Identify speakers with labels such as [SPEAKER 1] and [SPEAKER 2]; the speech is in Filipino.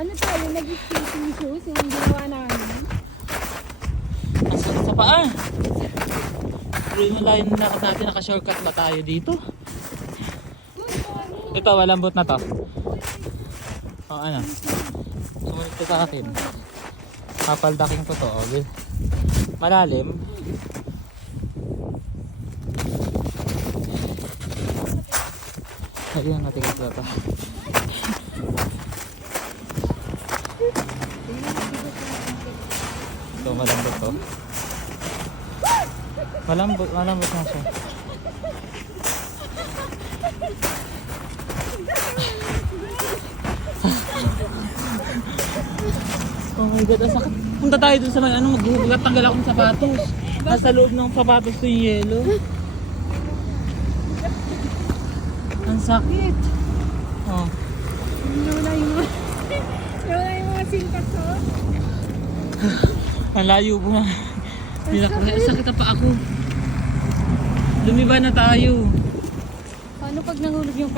[SPEAKER 1] Ano tayo, nag-skating shoes yung ginawa namin?
[SPEAKER 2] Sakit sa paa. Pero yung na lakad natin, naka-shortcut ba tayo dito? Ito, malambot na to. O ano? Sumunod ka sa akin. Papaldaking ko to. O, bil- Malalim. Ayun, natigas na to. Ito, malambot to. Malambot, malambot na siya. oh my god, ang sakit. Punta tayo dun sa may ano, maghuhugat, tanggal akong sapatos. Nasa loob ng sapatos ko yung yelo. Ang sakit. Oh.
[SPEAKER 1] Nawala yung mga... Nawala yung mga sintas ko.
[SPEAKER 2] Ang layo po nga. Hindi na Ang sakit na pa ako. Lumiba na tayo.
[SPEAKER 1] Paano pag nahulog yung